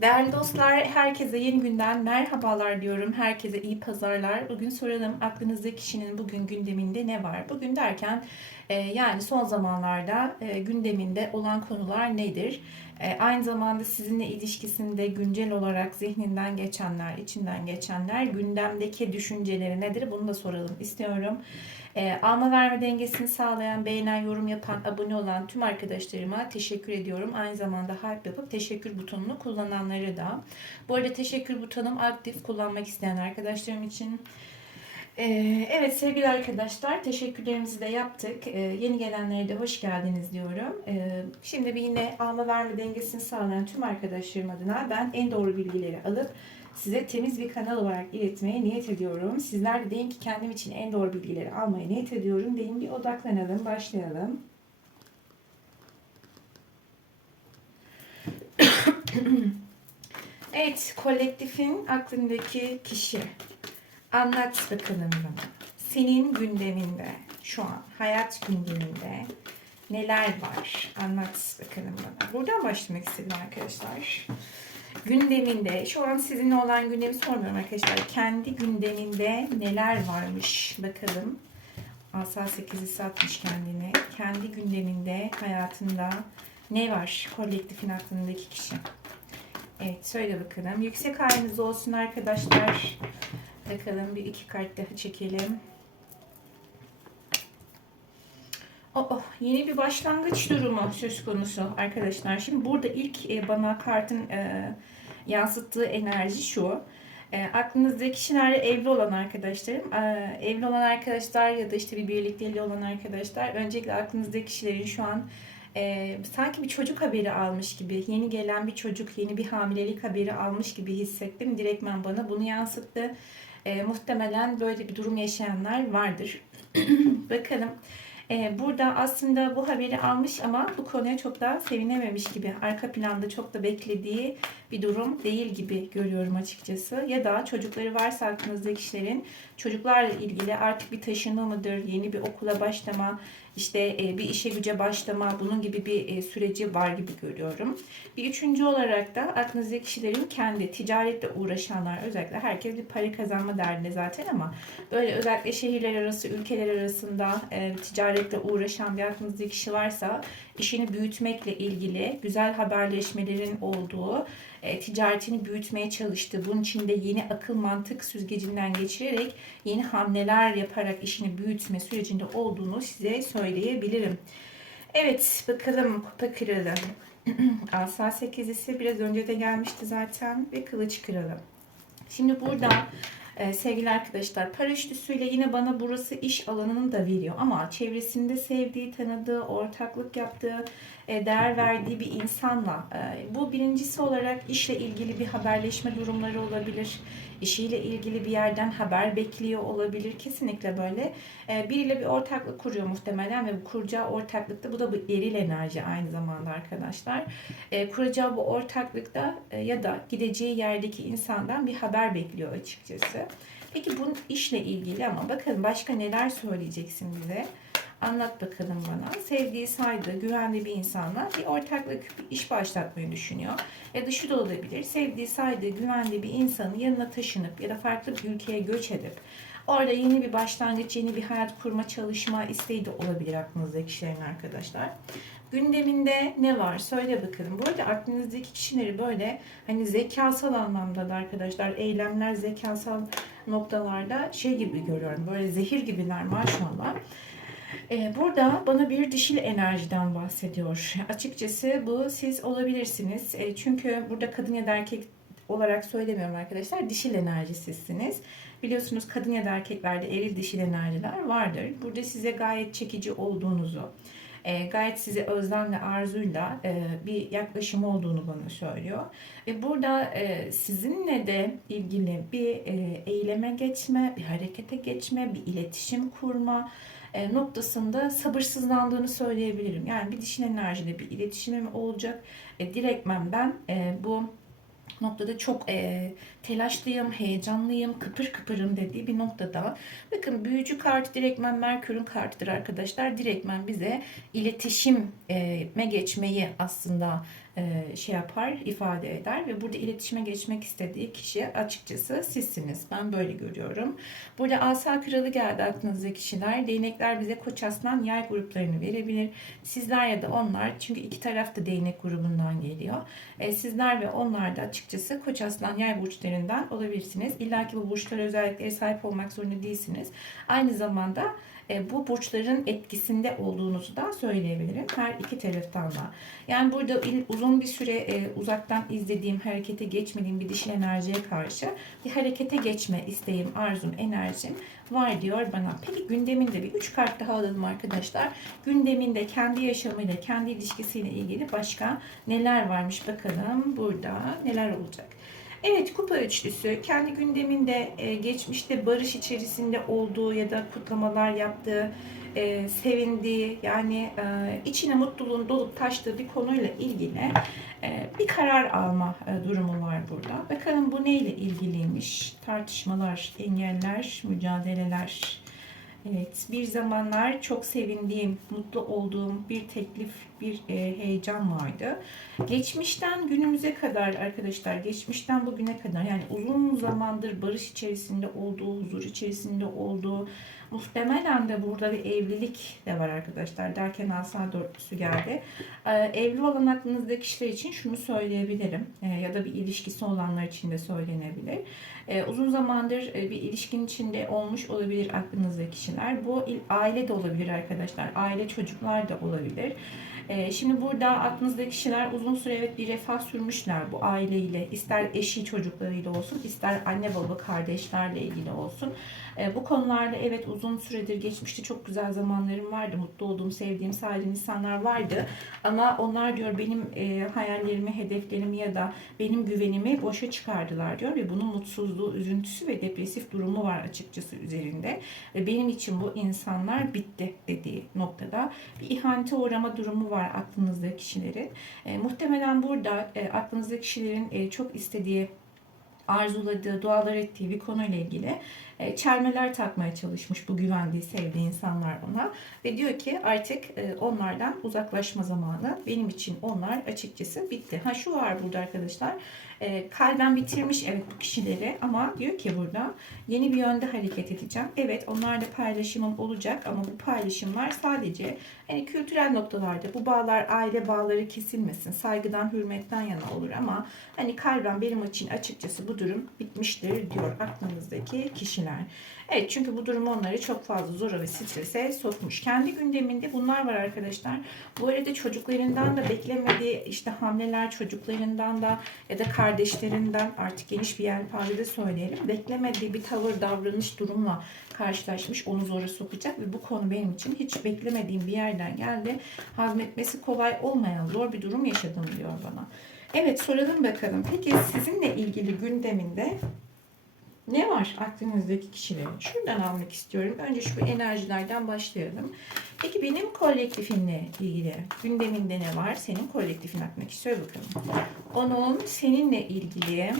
Değerli dostlar, herkese yeni günden merhabalar diyorum. Herkese iyi pazarlar. Bugün soralım aklınızda kişinin bugün gündeminde ne var? Bugün derken e, yani son zamanlarda e, gündeminde olan konular nedir? E, aynı zamanda sizinle ilişkisinde güncel olarak zihninden geçenler, içinden geçenler, gündemdeki düşünceleri nedir? Bunu da soralım istiyorum. E, alma verme dengesini sağlayan, beğenen, yorum yapan, abone olan tüm arkadaşlarıma teşekkür ediyorum. Aynı zamanda hype yapıp teşekkür butonunu kullananları da. Bu arada teşekkür butonum aktif kullanmak isteyen arkadaşlarım için. Ee, evet sevgili arkadaşlar teşekkürlerimizi de yaptık. Ee, yeni gelenlere de hoş geldiniz diyorum. Ee, şimdi bir yine alma verme dengesini sağlayan tüm arkadaşlarım adına ben en doğru bilgileri alıp size temiz bir kanal olarak iletmeye niyet ediyorum. Sizler de deyin ki kendim için en doğru bilgileri almaya niyet ediyorum. Deyin bir odaklanalım, başlayalım. evet, kolektifin aklındaki kişi. Anlat bakalım bana. Senin gündeminde, şu an hayat gündeminde neler var? Anlat bakalım bana. Buradan başlamak istedim arkadaşlar gündeminde, şu an sizinle olan gündemi sormuyorum arkadaşlar. Kendi gündeminde neler varmış bakalım. Asa 8'i atmış kendini. Kendi gündeminde, hayatında ne var kolektifin aklındaki kişi? Evet söyle bakalım. Yüksek haliniz olsun arkadaşlar. Bakalım bir iki kart daha çekelim. Oh, yeni bir başlangıç durumu söz konusu arkadaşlar. Şimdi burada ilk e, bana kartın e, yansıttığı enerji şu. E, aklınızdaki kişilerle evli olan arkadaşlarım, e, evli olan arkadaşlar ya da işte bir birlikteliği olan arkadaşlar, öncelikle aklınızdaki kişilerin şu an e, sanki bir çocuk haberi almış gibi, yeni gelen bir çocuk, yeni bir hamilelik haberi almış gibi hissettim. Direktmen bana bunu yansıttı. E, muhtemelen böyle bir durum yaşayanlar vardır. Bakalım. Ee, burada aslında bu haberi almış ama bu konuya çok da sevinememiş gibi. Arka planda çok da beklediği bir durum değil gibi görüyorum açıkçası. Ya da çocukları varsa aklınızda kişilerin çocuklarla ilgili artık bir taşınma mıdır, yeni bir okula başlama, işte e, bir işe güce başlama bunun gibi bir e, süreci var gibi görüyorum. Bir üçüncü olarak da aklınızdaki kişilerin kendi ticaretle uğraşanlar özellikle herkes bir para kazanma derdinde zaten ama böyle özellikle şehirler arası, ülkeler arasında e, ticaretle uğraşan bir aklınızdaki kişi varsa işini büyütmekle ilgili güzel haberleşmelerin olduğu e, ticaretini büyütmeye çalıştığı, bunun için de yeni akıl mantık süzgecinden geçirerek yeni hamleler yaparak işini büyütme sürecinde olduğunu size söyleyebilirim. Evet bakalım kupa kralı. Asa 8'lisi biraz önce de gelmişti zaten ve kılıç kralı. Şimdi burada ee, sevgili arkadaşlar paraşütüsüyle yine bana burası iş alanını da veriyor ama çevresinde sevdiği, tanıdığı, ortaklık yaptığı, e, değer verdiği bir insanla e, bu birincisi olarak işle ilgili bir haberleşme durumları olabilir. İşiyle ilgili bir yerden haber bekliyor olabilir. Kesinlikle böyle. E, biriyle bir ortaklık kuruyor muhtemelen ve bu kuracağı ortaklıkta bu da bir eril enerji aynı zamanda arkadaşlar. E, kuracağı bu ortaklıkta e, ya da gideceği yerdeki insandan bir haber bekliyor açıkçası. Peki bu işle ilgili ama bakın başka neler söyleyeceksin bize? Anlat bakalım bana. Sevdiği, saydığı, güvenli bir insanla bir ortaklık, bir iş başlatmayı düşünüyor. Ya da şu da olabilir. Sevdiği, saydığı, güvenli bir insanın yanına taşınıp ya da farklı bir ülkeye göç edip orada yeni bir başlangıç, yeni bir hayat kurma, çalışma isteği de olabilir aklınızdaki kişilerin arkadaşlar. Gündeminde ne var? Söyle bakalım. Bu arada aklınızdaki kişileri böyle hani zekasal anlamda da arkadaşlar eylemler zekasal noktalarda şey gibi görüyorum. Böyle zehir gibiler maşallah. Ee, burada bana bir dişil enerjiden bahsediyor. Açıkçası bu siz olabilirsiniz. Ee, çünkü burada kadın ya da erkek olarak söylemiyorum arkadaşlar. Dişil enerjisizsiniz. Biliyorsunuz kadın ya da erkeklerde eril dişil enerjiler vardır. Burada size gayet çekici olduğunuzu, e, gayet size özlemle, arzuyla e, bir yaklaşım olduğunu bana söylüyor. Ve burada e, sizinle de ilgili bir eyleme geçme, bir harekete geçme, bir iletişim kurma, noktasında sabırsızlandığını söyleyebilirim. Yani bir dişin enerjide bir iletişimim olacak. E, direktmen ben e, bu noktada çok e, telaşlıyım, heyecanlıyım, kıpır kıpırım dediği bir noktada. Bakın büyücü kartı direktmen Merkür'ün kartıdır arkadaşlar. Direktmen bize iletişime geçmeyi aslında e, şey yapar, ifade eder ve burada iletişime geçmek istediği kişi açıkçası sizsiniz. Ben böyle görüyorum. Burada asa kralı geldi aklınızdaki kişiler. Değnekler bize koç aslan yay gruplarını verebilir. Sizler ya da onlar çünkü iki taraf da değnek grubundan geliyor. E, sizler ve onlar da açıkçası koç aslan yay burçlarından olabilirsiniz. İlla ki bu burçlara özelliklere sahip olmak zorunda değilsiniz. Aynı zamanda e, bu burçların etkisinde olduğunuzu da söyleyebilirim her iki taraftan da. Yani burada il- uzun bir süre e, uzaktan izlediğim, harekete geçmediğim bir dişil enerjiye karşı bir harekete geçme isteğim, arzum, enerjim var diyor bana. Peki gündeminde bir üç kart daha alalım arkadaşlar. Gündeminde kendi yaşamıyla, kendi ilişkisiyle ilgili başka neler varmış bakalım burada neler olacak. Evet kupa üçlüsü kendi gündeminde e, geçmişte barış içerisinde olduğu ya da kutlamalar yaptığı, e, sevindiği yani e, içine mutluluğun dolup taştığı bir konuyla ilgili e, bir karar alma e, durumu var burada. Bakalım bu neyle ilgiliymiş? Tartışmalar, engeller, mücadeleler. Evet, bir zamanlar çok sevindiğim, mutlu olduğum bir teklif, bir e, heyecan vardı. Geçmişten günümüze kadar arkadaşlar, geçmişten bugüne kadar yani uzun zamandır barış içerisinde olduğu, huzur içerisinde olduğu, muhtemelen de burada bir evlilik de var arkadaşlar. Derken asa dörtlüsü geldi. Ee, evli olan aklınızdaki kişiler için şunu söyleyebilirim Ee, ya da bir ilişkisi olanlar için de söylenebilir. Ee, uzun zamandır e, bir ilişkin içinde olmuş olabilir aklınızdaki kişiler. Bu il- aile de olabilir arkadaşlar. Aile çocuklar da olabilir. Ee, Şimdi burada aklınızdaki kişiler uzun süre evet bir refah sürmüşler bu aileyle. İster eşi çocuklarıyla olsun, ister anne baba kardeşlerle ilgili olsun. Ee, Bu konularda evet uzun süredir geçmişte çok güzel zamanlarım vardı. Mutlu olduğum, sevdiğim, saydığım insanlar vardı. Ama onlar diyor benim e, hayallerimi, hedeflerimi ya da benim güvenimi boşa çıkardılar diyor ve bunun mutsuzluğu, üzüntüsü ve depresif durumu var açıkçası üzerinde. Benim için bu insanlar bitti dediği noktada bir ihanete uğrama durumu var aklınızdaki kişilerin. E, muhtemelen burada e, aklınızdaki kişilerin e, çok istediği arzuladığı, dualar ettiği bir konuyla ilgili çelmeler takmaya çalışmış bu güvendiği, sevdiği insanlar ona. Ve diyor ki artık e, onlardan uzaklaşma zamanı. Benim için onlar açıkçası bitti. Ha şu var burada arkadaşlar. E, kalben bitirmiş evet bu kişileri ama diyor ki burada yeni bir yönde hareket edeceğim. Evet onlarla paylaşımım olacak ama bu paylaşımlar sadece hani kültürel noktalarda bu bağlar aile bağları kesilmesin. Saygıdan, hürmetten yana olur ama hani kalben benim için açıkçası bu durum bitmiştir diyor aklınızdaki kişiler. Evet çünkü bu durum onları çok fazla zora ve strese sokmuş. Kendi gündeminde bunlar var arkadaşlar. Bu arada çocuklarından da beklemediği işte hamleler çocuklarından da ya da kardeşlerinden artık geniş bir yelpazede söyleyelim. Beklemediği bir tavır, davranış durumla karşılaşmış. Onu zora sokacak ve bu konu benim için hiç beklemediğim bir yerden geldi. Hazmetmesi kolay olmayan zor bir durum yaşadım diyor bana. Evet soralım bakalım. Peki sizinle ilgili gündeminde ne var aklınızdaki kişilerin? Şuradan almak istiyorum. Önce şu enerjilerden başlayalım. Peki benim kolektifimle ilgili gündeminde ne var? Senin kolektifin hakkında söyle bakalım. Onun seninle ilgili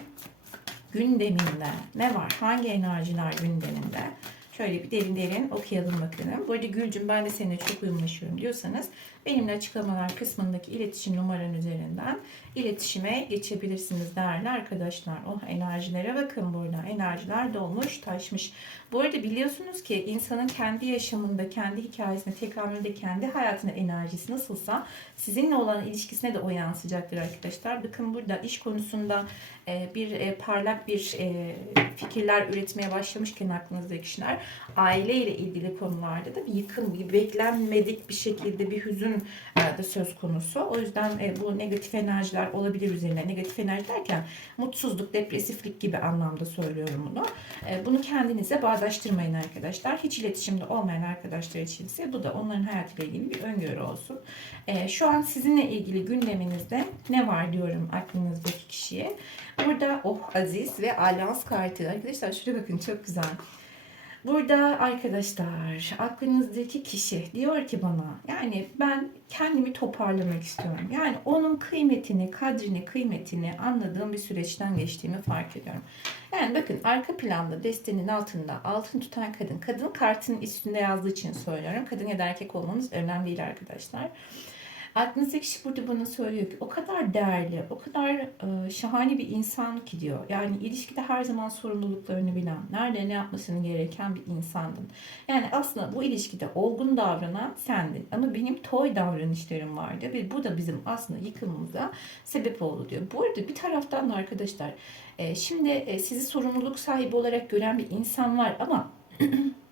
gündeminde ne var? Hangi enerjiler gündeminde? Şöyle bir derin derin okuyalım bakalım. Bu arada Gülcüm ben de seninle çok uyumlaşıyorum diyorsanız benimle açıklamalar kısmındaki iletişim numaran üzerinden iletişime geçebilirsiniz değerli arkadaşlar. Oh enerjilere bakın burada. Enerjiler dolmuş, taşmış. Bu arada biliyorsunuz ki insanın kendi yaşamında, kendi hikayesinde, tekamülde, kendi hayatında enerjisi nasılsa sizinle olan ilişkisine de o yansıyacaktır arkadaşlar. Bakın burada iş konusunda e, bir e, parlak bir e, fikirler üretmeye başlamışken aklınızdaki kişiler aile ile ilgili konularda da bir yıkım, bir beklenmedik bir şekilde bir hüzün de söz konusu. O yüzden e, bu negatif enerjiler olabilir üzerine. Negatif enerji derken mutsuzluk, depresiflik gibi anlamda söylüyorum bunu. E, Bunu kendinize bağdaştırmayın arkadaşlar. Hiç iletişimde olmayan arkadaşlar için ise bu da onların hayatıyla ilgili bir öngörü olsun. E, Şu an sizinle ilgili gündeminizde ne var diyorum aklınızdaki kişiye. Burada oh aziz ve alyans kartı. Arkadaşlar şuraya bakın çok güzel. Burada arkadaşlar aklınızdaki kişi diyor ki bana yani ben kendimi toparlamak istiyorum. Yani onun kıymetini, kadrini, kıymetini anladığım bir süreçten geçtiğimi fark ediyorum. Yani bakın arka planda destenin altında altın tutan kadın. Kadın kartının üstünde yazdığı için söylüyorum. Kadın ya da erkek olmanız önemli değil arkadaşlar. Aklınızdaki kişi burada bana söylüyor ki o kadar değerli, o kadar e, şahane bir insan ki diyor. Yani ilişkide her zaman sorumluluklarını bilen, nerede ne yapmasını gereken bir insandın. Yani aslında bu ilişkide olgun davranan sendin. Ama benim toy davranışlarım vardı ve bu da bizim aslında yıkımımıza sebep oldu diyor. Bu arada bir taraftan da arkadaşlar e, şimdi e, sizi sorumluluk sahibi olarak gören bir insan var ama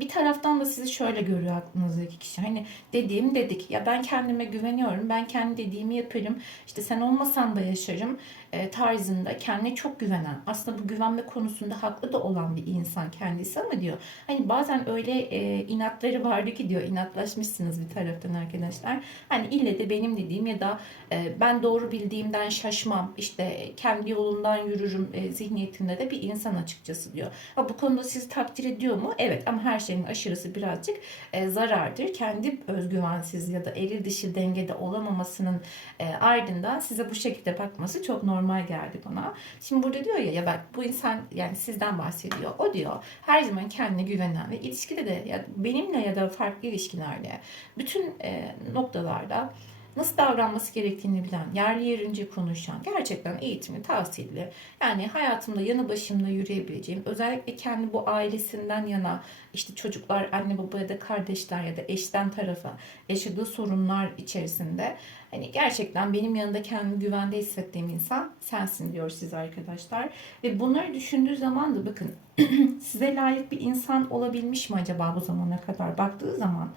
bir taraftan da sizi şöyle görüyor aklınızdaki kişi. Hani dediğim dedik. Ya ben kendime güveniyorum. Ben kendi dediğimi yaparım. İşte sen olmasan da yaşarım e, tarzında kendine çok güvenen. Aslında bu güvenme konusunda haklı da olan bir insan kendisi ama diyor. Hani bazen öyle e, inatları vardı ki diyor. inatlaşmışsınız bir taraftan arkadaşlar. Hani ille de benim dediğim ya da e, ben doğru bildiğimden şaşmam. işte kendi yolundan yürürüm e, zihniyetinde de bir insan açıkçası diyor. Ha, bu konuda sizi takdir ediyor mu? Evet ama her şeyin aşırısı birazcık e, zarardır. Kendi özgüvensiz ya da eril dişi dengede olamamasının e, ardından size bu şekilde bakması çok normal geldi bana. Şimdi burada diyor ya ya bak bu insan yani sizden bahsediyor. O diyor her zaman kendine güvenen ve ilişkide de ya benimle ya da farklı ilişkilerde bütün e, noktalarda nasıl davranması gerektiğini bilen, yerli yerince konuşan, gerçekten eğitimli, tahsilli, yani hayatımda yanı başımda yürüyebileceğim, özellikle kendi bu ailesinden yana, işte çocuklar, anne baba ya da kardeşler ya da eşten tarafa yaşadığı sorunlar içerisinde hani gerçekten benim yanında kendimi güvende hissettiğim insan sensin diyor size arkadaşlar. Ve bunları düşündüğü zaman da bakın size layık bir insan olabilmiş mi acaba bu zamana kadar baktığı zaman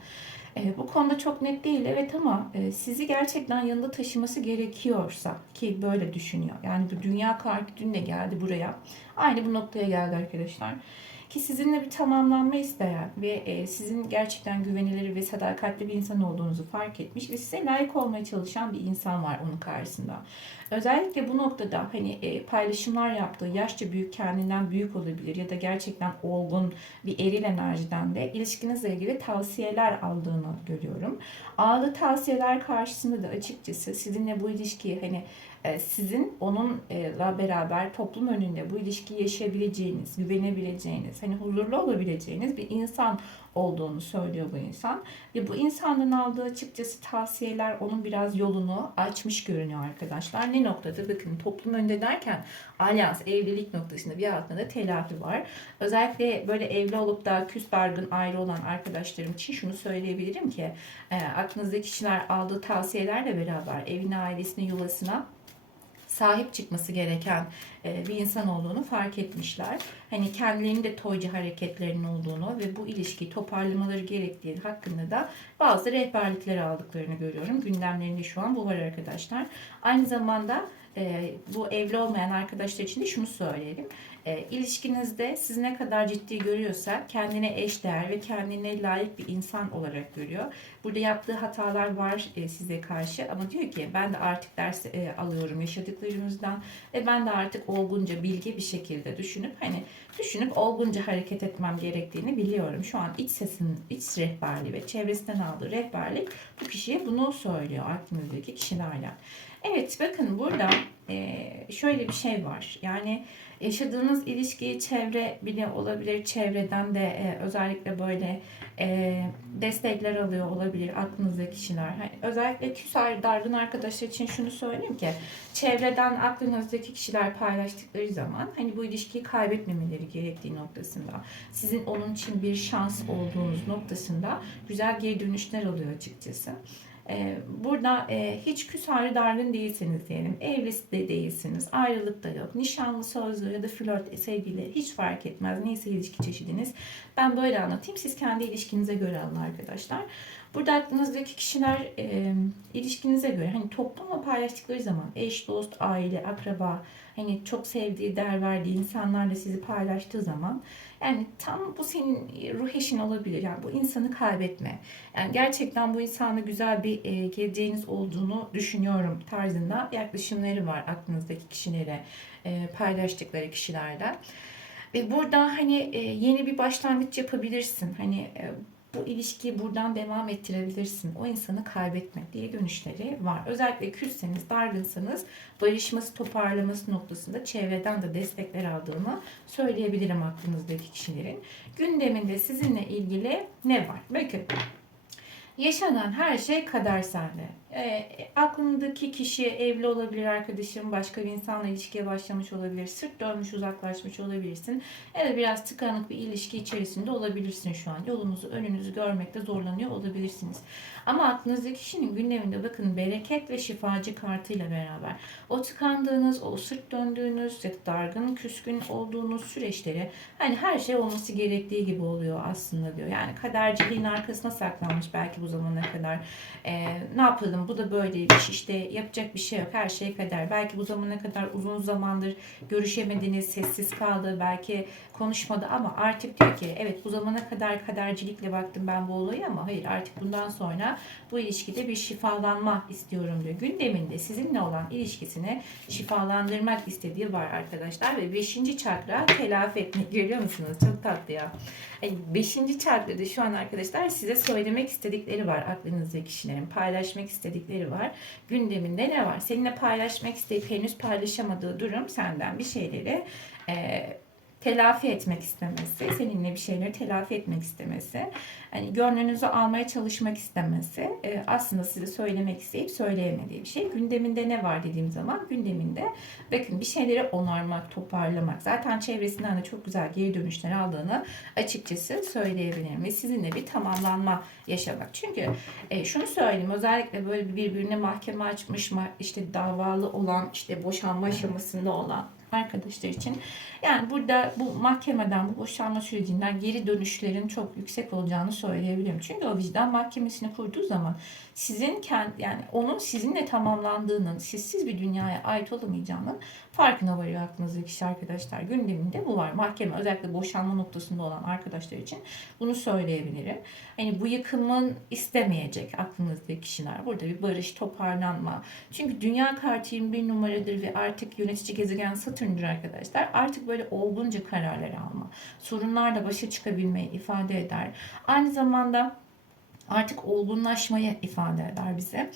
e, bu konuda çok net değil evet ama e, sizi gerçekten yanında taşıması gerekiyorsa ki böyle düşünüyor. Yani bu dünya kartı dün de geldi buraya. Aynı bu noktaya geldi arkadaşlar. Ki sizinle bir tamamlanma isteyen ve e, sizin gerçekten güvenilir ve sadakatli bir insan olduğunuzu fark etmiş ve size layık olmaya çalışan bir insan var onun karşısında. Özellikle bu noktada hani e, paylaşımlar yaptığı yaşça büyük kendinden büyük olabilir ya da gerçekten olgun bir eril enerjiden de ilişkinizle ilgili tavsiyeler aldığını görüyorum. Aldığı tavsiyeler karşısında da açıkçası sizinle bu ilişkiyi hani e, sizin onunla beraber toplum önünde bu ilişkiyi yaşayabileceğiniz, güvenebileceğiniz, hani huzurlu olabileceğiniz bir insan olduğunu söylüyor bu insan. Ve bu insandan aldığı açıkçası tavsiyeler onun biraz yolunu açmış görünüyor arkadaşlar. Ne noktada? Bakın toplum önünde derken alyans, evlilik noktasında bir altında da telafi var. Özellikle böyle evli olup da küs dargın ayrı olan arkadaşlarım için şunu söyleyebilirim ki e, aklınızdaki kişiler aldığı tavsiyelerle beraber evine, ailesine, yuvasına sahip çıkması gereken e, bir insan olduğunu fark etmişler. Hani kendilerinin de toycu hareketlerinin olduğunu ve bu ilişkiyi toparlamaları gerektiği hakkında da bazı rehberlikler aldıklarını görüyorum. Gündemlerinde şu an bu var arkadaşlar. Aynı zamanda e, bu evli olmayan arkadaşlar için de şunu söyleyelim. E, ilişkinizde siz ne kadar ciddi görüyorsa kendine eş değer ve kendine layık bir insan olarak görüyor. Burada yaptığı hatalar var e, size karşı ama diyor ki ben de artık ders e, alıyorum yaşadıklarımızdan ve ben de artık olgunca bilgi bir şekilde düşünüp hani düşünüp olgunca hareket etmem gerektiğini biliyorum. Şu an iç sesin, iç rehberliği ve çevresinden aldığı rehberlik bu kişiye bunu söylüyor aklınızdaki kişilerle. Evet bakın burada e, şöyle bir şey var. Yani yaşadığınız ilişkiyi çevre bile olabilir. Çevreden de e, özellikle böyle e, destekler alıyor olabilir aklınızdaki kişiler. Hani özellikle küser dargın arkadaşlar için şunu söyleyeyim ki çevreden aklınızdaki kişiler paylaştıkları zaman hani bu ilişkiyi kaybetmemeleri gerektiği noktasında sizin onun için bir şans olduğunuz noktasında güzel geri dönüşler alıyor açıkçası. Ee, burada e, hiç küs ayrı dargın değilseniz diyelim, evli de değilsiniz, ayrılık da yok, nişanlı, sözlü ya da flört, sevgili hiç fark etmez. Neyse ilişki çeşidiniz. Ben böyle anlatayım. Siz kendi ilişkinize göre alın arkadaşlar. Burada aklınızdaki kişiler e, ilişkinize göre hani toplumla paylaştıkları zaman eş, dost, aile, akraba hani çok sevdiği, değer verdiği insanlarla sizi paylaştığı zaman yani tam bu senin ruh eşin olabilir. Yani bu insanı kaybetme. Yani gerçekten bu insanla güzel bir e, geleceğiniz olduğunu düşünüyorum tarzında yaklaşımları var aklınızdaki kişilere e, paylaştıkları kişilerden. Ve burada hani e, yeni bir başlangıç yapabilirsin. Hani e, bu ilişkiyi buradan devam ettirebilirsin. O insanı kaybetme diye dönüşleri var. Özellikle küsseniz, dargınsanız barışması, toparlaması noktasında çevreden de destekler aldığını söyleyebilirim aklınızdaki kişilerin. Gündeminde sizinle ilgili ne var? Bakın Yaşanan her şey kaderselde. E, aklındaki kişi evli olabilir arkadaşım, başka bir insanla ilişkiye başlamış olabilir, sırt dönmüş uzaklaşmış olabilirsin. Ya da biraz tıkanık bir ilişki içerisinde olabilirsin şu an. Yolunuzu, önünüzü görmekte zorlanıyor olabilirsiniz. Ama aklınızdaki kişinin gündeminde bakın bereket ve şifacı kartıyla beraber o tıkandığınız, o sırt döndüğünüz, dargın, küskün olduğunuz süreçleri hani her şey olması gerektiği gibi oluyor aslında diyor. Yani kaderciliğin arkasına saklanmış belki bu zamana kadar. Ee, ne yapalım bu da böyleymiş işte yapacak bir şey yok her şey kader. Belki bu zamana kadar uzun zamandır görüşemediniz, sessiz kaldı, belki konuşmadı ama artık diyor ki evet bu zamana kadar kadercilikle baktım ben bu olaya ama hayır artık bundan sonra bu ilişkide bir şifalanma istiyorum diyor. Gündeminde sizinle olan ilişkisini şifalandırmak istediği var arkadaşlar ve 5. çakra telafi etmek görüyor musunuz? Çok tatlı ya. 5. çakrada şu an arkadaşlar size söylemek istedikleri var aklınızdaki kişilerin paylaşmak istedikleri var. Gündeminde ne var? Seninle paylaşmak isteyip henüz paylaşamadığı durum senden bir şeyleri e, telafi etmek istemesi, seninle bir şeyleri telafi etmek istemesi, hani gönlünüzü almaya çalışmak istemesi, e, aslında size söylemek isteyip söyleyemediği bir şey. Gündeminde ne var dediğim zaman gündeminde bakın bir şeyleri onarmak, toparlamak. Zaten çevresinden de çok güzel geri dönüşler aldığını açıkçası söyleyebilirim ve sizinle bir tamamlanma yaşamak. Çünkü e, şunu söyleyeyim özellikle böyle birbirine mahkeme açmış, işte davalı olan, işte boşanma aşamasında olan arkadaşlar için. Yani burada bu mahkemeden, bu boşanma sürecinden geri dönüşlerin çok yüksek olacağını söyleyebilirim. Çünkü o vicdan mahkemesini kurduğu zaman sizin kendi yani onun sizinle tamamlandığının, sizsiz bir dünyaya ait olamayacağının farkına varıyor aklınızdaki kişi arkadaşlar. Gündeminde bu var. Mahkeme özellikle boşanma noktasında olan arkadaşlar için bunu söyleyebilirim. Hani bu yıkımın istemeyecek aklınızdaki kişiler. Burada bir barış, toparlanma. Çünkü dünya kartı 21 numaradır ve artık yönetici gezegen Satürn'dür arkadaşlar. Artık böyle olgunca kararlar alma. Sorunlarla başa çıkabilmeyi ifade eder. Aynı zamanda artık olgunlaşmayı ifade eder bize.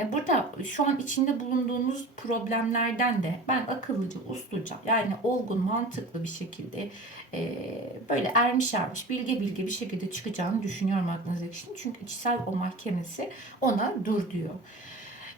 E, Burada şu an içinde bulunduğunuz problemlerden de ben akıllıca, usluca yani olgun, mantıklı bir şekilde e, böyle ermiş ermiş, bilge bilge bir şekilde çıkacağını düşünüyorum aklınızdaki kişinin. Çünkü içsel o mahkemesi ona dur diyor.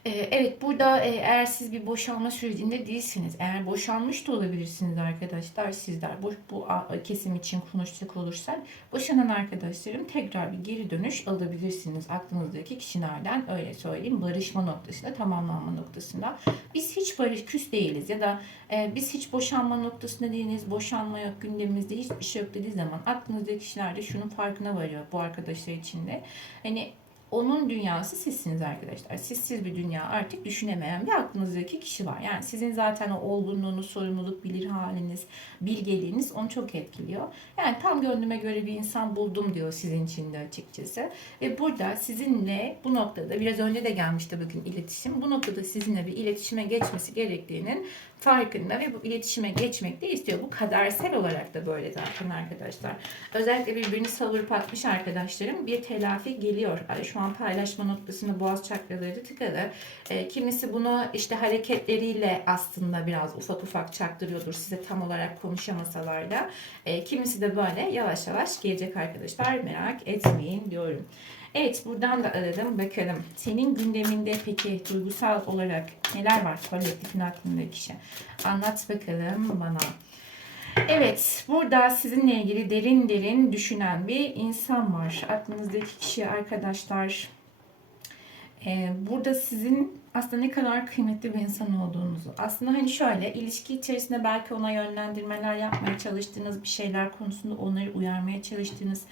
Ee, Evet burada e, eğer siz bir boşanma sürecinde değilsiniz, eğer boşanmış da olabilirsiniz arkadaşlar sizler. Bu, bu kesim için konuşacak olursak boşanan arkadaşlarım tekrar bir geri dönüş alabilirsiniz. Aklınızdaki kişilerden öyle söyleyeyim barışma noktasında tamamlanma noktasında. Biz hiç barış küs değiliz ya da e, biz hiç boşanma noktasında değiliz boşanma yok gündemimizde hiçbir şey yok dediği zaman aklınızdaki kişiler de şunun farkına varıyor bu arkadaşlar için de. Hani onun dünyası sizsiniz arkadaşlar. Sizsiz bir dünya artık düşünemeyen bir aklınızdaki kişi var. Yani sizin zaten o olgunluğunuz, sorumluluk bilir haliniz, bilgeliğiniz onu çok etkiliyor. Yani tam gönlüme göre bir insan buldum diyor sizin için de açıkçası. Ve burada sizinle bu noktada biraz önce de gelmişti bugün iletişim. Bu noktada sizinle bir iletişime geçmesi gerektiğinin farkında ve bu iletişime geçmek de istiyor. Bu kadersel olarak da böyle zaten arkadaşlar. Özellikle birbirini savurup atmış arkadaşlarım bir telafi geliyor. Şu an paylaşma noktasında boğaz çakraları tıkalı. E, kimisi bunu işte hareketleriyle aslında biraz ufak ufak çaktırıyordur size tam olarak konuşamasalar da. E, kimisi de böyle yavaş yavaş gelecek arkadaşlar merak etmeyin diyorum. Evet buradan da aradım bakalım. Senin gündeminde peki duygusal olarak neler var kolektifin aklındaki kişi? Anlat bakalım bana. Evet, burada sizinle ilgili derin derin düşünen bir insan var. Aklınızdaki kişi arkadaşlar. Ee, burada sizin aslında ne kadar kıymetli bir insan olduğunuzu. Aslında hani şöyle ilişki içerisinde belki ona yönlendirmeler yapmaya çalıştığınız bir şeyler konusunda onları uyarmaya çalıştığınız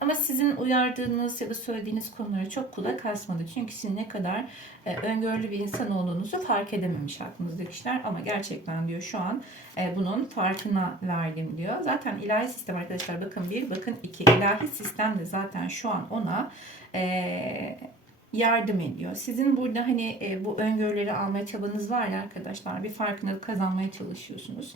ama sizin uyardığınız ya da söylediğiniz konulara çok kulak asmadı. Çünkü sizin ne kadar e, öngörülü bir insan olduğunuzu fark edememiş aklınızdaki kişiler ama gerçekten diyor şu an e, bunun farkına verdim diyor. Zaten ilahi sistem arkadaşlar bakın bir bakın iki ilahi sistem de zaten şu an ona e, yardım ediyor. Sizin burada hani e, bu öngörüleri almaya çabanız var ya arkadaşlar bir farkındalık kazanmaya çalışıyorsunuz.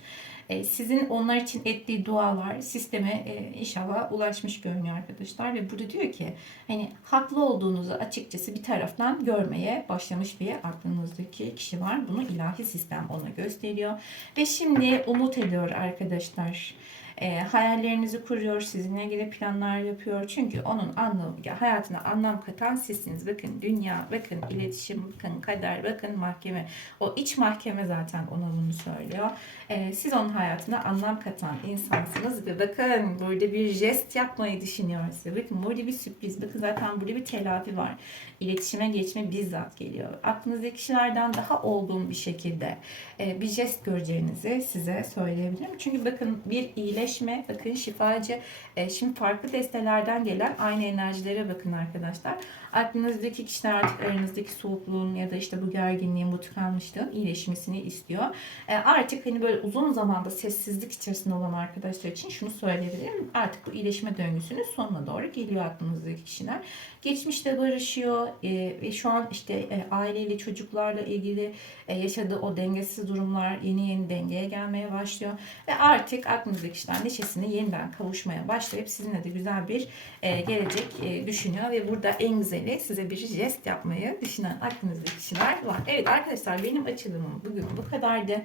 E, sizin onlar için ettiği dualar sisteme e, inşallah ulaşmış görünüyor arkadaşlar ve burada diyor ki hani haklı olduğunuzu açıkçası bir taraftan görmeye başlamış bir aklınızdaki kişi var. Bunu ilahi sistem ona gösteriyor ve şimdi umut ediyor arkadaşlar. E, hayallerinizi kuruyor, sizinle ilgili planlar yapıyor. Çünkü onun anlamı, hayatına anlam katan sizsiniz. Bakın dünya, bakın iletişim, bakın kader, bakın mahkeme. O iç mahkeme zaten ona bunu söylüyor. E, siz onun hayatına anlam katan insansınız ve bakın burada bir jest yapmayı düşünüyor size. Bakın burada bir sürpriz. Bakın zaten burada bir telafi var. İletişime geçme bizzat geliyor. Aklınızdaki kişilerden daha olgun bir şekilde e, bir jest göreceğinizi size söyleyebilirim. Çünkü bakın bir iyileşme, bakın şifacı, e, şimdi farklı destelerden gelen aynı enerjilere bakın arkadaşlar. Aklınızdaki kişiler artık aranızdaki soğukluğun ya da işte bu gerginliğin, bu tıkanmışlığın iyileşmesini istiyor. E, artık hani böyle uzun zamanda sessizlik içerisinde olan arkadaşlar için şunu söyleyebilirim. Artık bu iyileşme döngüsünün sonuna doğru geliyor aklınızdaki kişiler. Geçmişte barışıyor e, ve şu an işte e, aileyle çocuklarla ilgili e, yaşadığı o dengesiz durumlar yeni yeni dengeye gelmeye başlıyor. Ve artık aklınızdaki kişiler neşesine yeniden kavuşmaya başlayıp sizinle de güzel bir e, gelecek e, düşünüyor. Ve burada en güzeli size bir jest yapmayı düşünen aklınızdaki kişiler var. Evet arkadaşlar benim açılımım bugün bu kadardı.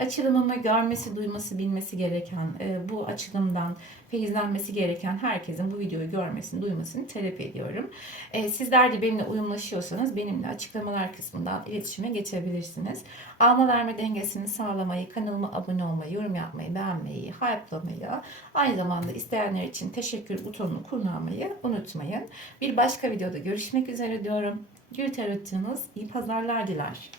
Açılımımı görmesi, duyması, bilmesi gereken, e, bu açılımdan feyizlenmesi gereken herkesin bu videoyu görmesini, duymasını talep ediyorum. E, sizler de benimle uyumlaşıyorsanız benimle açıklamalar kısmından iletişime geçebilirsiniz. Alma verme dengesini sağlamayı, kanalıma abone olmayı, yorum yapmayı, beğenmeyi, hype'lamayı, aynı zamanda isteyenler için teşekkür butonunu kullanmayı unutmayın. Bir başka videoda görüşmek üzere diyorum. Gül Tarotçunuz iyi pazarlar diler.